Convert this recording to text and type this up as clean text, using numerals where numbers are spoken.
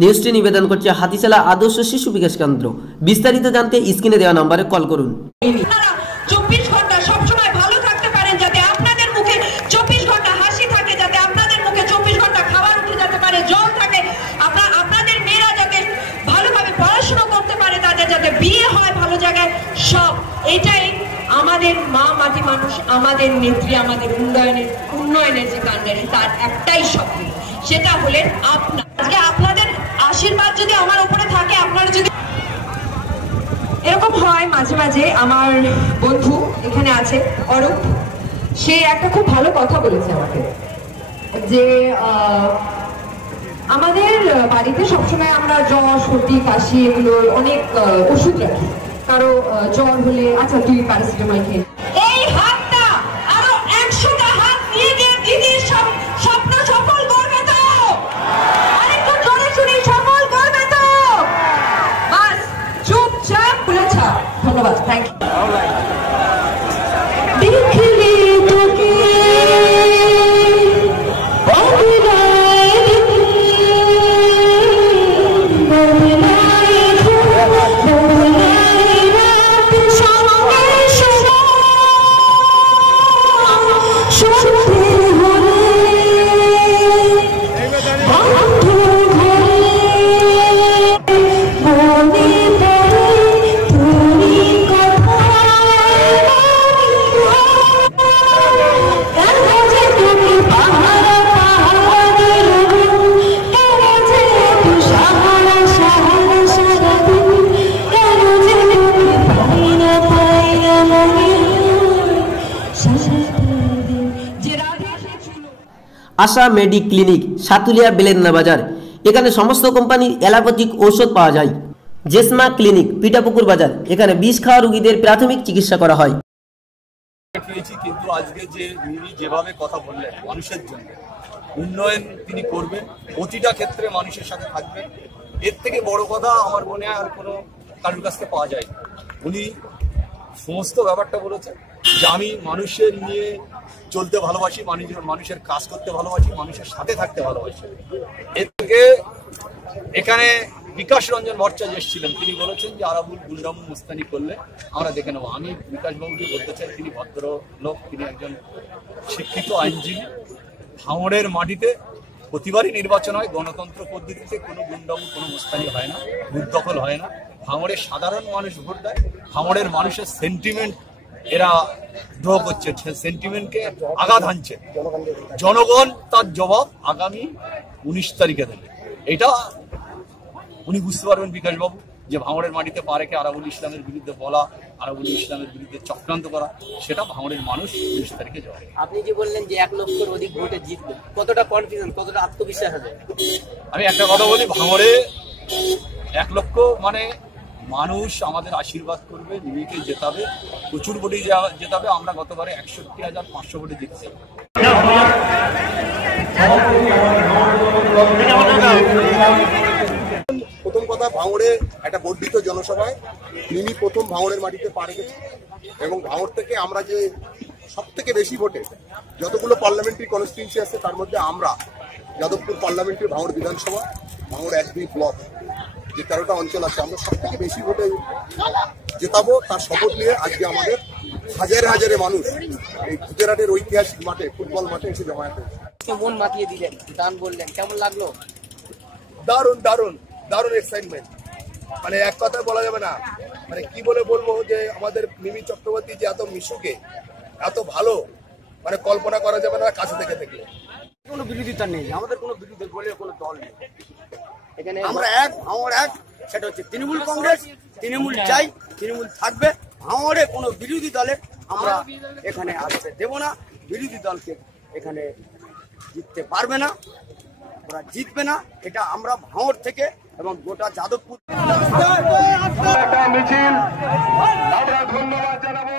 নিউজটি নিবেদন করছে হাতিশালা আদর্শ শিশু বিকাশ কেন্দ্র। বিস্তারিত জানতে স্ক্রিনে দেওয়া নম্বরে কল করুন। 24 ঘন্টা সবসময় ভালো থাকতে পারেন, যাতে আপনাদের মুখে 24 ঘন্টা হাসি থাকে, যাতে আপনাদের মুখে 24 ঘন্টা খাবার উঠে যেতে পারে, জল থাকে, আপনাদের মেয়েরা যাতে ভালোভাবে পড়াশোনা করতে পারে, তাদের যাতে বিয়ে হয় ভালো জায়গায়, সব এটাই আমাদের মা মাটি মানুষ, আমাদের নেত্রী, আমাদের উন্নয়নের যে কান্ডারি, তার একটাই স্বপ্ন, সেটা হলেন আজকে আপনাদের আশীর্বাদ যদি আমার উপরে থাকে, আপনারা যদি এরকম হয় মাঝে মাঝে। আমার বন্ধু এখানে আছে অরূপ, সে একটা খুব ভালো কথা বলেছে আমাকে, যে আমাদের বাড়িতে সবসময় আমরা জ্বর সর্দি কাশি এগুলোর অনেক ওষুধ রাখি। কারো জ্বর হলে আচ্ছা তুই প্যারাসিটামল খেয়ে, এই হাতটা আরো 100টা হাত নিয়ে গিয়ে দিদির স্বপ্ন সফল করবে তো, আরেকটু জোরে শুনি, সফল করবে তো, বাস চুপচাপ বলেছা। ধন্যবাদ, থ্যাংক ইউ। আশা মেডি ক্লিনিক, সাতুলিয়া বেলেন্দা বাজার। এখানে সমস্ত কোম্পানির অ্যালোপ্যাথিক ঔষধ পাওয়া যায়। জেসমা ক্লিনিক, পিঠাপুকুর বাজার। এখানে বিষ খাওয়া রোগীদের প্রাথমিক চিকিৎসা করা হয়। কিন্তু আজকে যে উনি যেভাবে কথা বললেন, মানুষের জন্য উন্নয়ন তিনি করবেন, প্রতিটা ক্ষেত্রে মানুষের সাথে থাকবেন, এর থেকে বড় কথা আমার মনে হয় আর কোনো কারোর কাছ থেকে পাওয়া যায়। উনি সমস্ত ব্যাপারটা বলেছেন যে আমি মানুষের নিয়ে চলতে ভালোবাসি, মানুষের কাজ করতে ভালোবাসি, মানুষের সাথে থাকতে ভালোবাসি। এর থেকে এখানে বিকাশ রঞ্জন ভট্টাচার্য এসেছিলেন, তিনি বলেছেন যে আরাবুল গুন্ডাম মুস্তানি করলে আমরা দেখে নেবো। আমি বিকাশবাবুকে বলতে চাই, তিনি ভদ্রলোক, তিনি একজন শিক্ষিত আইনজীবী। ভাঙড়ের মাটিতে প্রতিবারই নির্বাচন হয় গণতন্ত্র পদ্ধতিতে, কোনো গুন্ডাম কোনো মুস্তানি হয় না, বুথ দখল হয় না। ভাঙড়ের সাধারণ মানুষ ভোট দেয়, ভাঙড়ের মানুষের সেন্টিমেন্ট এরা ড্র করছে, সেন্টিমেন্টকে আঘাত হানছে। জনগণ তার জবাব আগামী 19 তারিখে দেবে। এটা উনি বুঝতে পারবেন বিকাশবাবু, যে ভাঙড়ের মাটিতে পা রেখে আরাবুল ইসলামের বিরুদ্ধে বলা, আরাবুল ইসলামের বিরুদ্ধে চক্রান্ত করা, সেটা ভাঙড়ের মানুষ 19 তারিখে যাবে। আপনি যে বললেন যে 1 লক্ষের অধিক ভোটে জিতবে, কতটা কনফিডেন্স, কতটা আত্মবিশ্বাস আছে? আমি একটা কথা বলি, ভাঙড়ে 1 লক্ষ মানে মানুষ আমাদের আশীর্বাদ করবে, নিমিকে জেতাবে, প্রচুর ভোটে জেতাবে। আমরা গতবারে 61,500 ভোটে জিতছি। প্রথম কথা, ভাঙড়ে একটা বর্ধিত জনসভায় তিনি প্রথম ভাঙড়ের মাটিতে পা রেখেছেন, এবং ভাঙড় থেকে আমরা যে সব থেকে বেশি ভোটে যতগুলো পার্লামেন্টারি কনস্টিটিউয়েন্সি আছে, তার মধ্যে আমরা যাদবপুর পার্লামেন্টারি, ভাঙড় বিধানসভা, ভাঙড় 1-2 ব্লক, যে 13টা অঞ্চল আছে, আমরা সব থেকে বেশি ভোটে জেতাবো, তার শপথ নিয়ে আজকে আমাদের হাজারে হাজারে মানুষ এই গুজরাটের ঐতিহাসিক মাঠে, ফুটবল মাঠে এসে জমায়েত হয়েছে। মন মাতিয়ে দিলেন, গান বললেন, কেমন লাগলো? দারুণ দারুণ দারুণ এক্সাইটমেন্ট, মানে এক কথায় বলা যাবে না, মানে কি বলে বলবো, যে আমাদের মিমি চক্রবর্তী যে এত মিশুকে, এত ভালো, মানে কল্পনা করা যাবে না কাছে থেকে দেখলে। কোনো বিরোধিতা নেই, আমাদের কোনো বিরোধী বলে কোনো দল নেই। এখানে আমরা ভাঙড় এক, সেটা হচ্ছে তৃণমূল কংগ্রেস। তৃণমূল চাই, তৃণমূল থাকবে। ভাঙড়ে কোনো বিরোধী দলে আমরা এখানে আসতে দেব না। বিরোধী দলকে এখানে জিততে পারবে না, ওরা জিতবে না। এটা আমরা ভাঙড় থেকে এবং গোটা যাদবপুর মিছিল আমরা ধন্যবাদ জানাবো।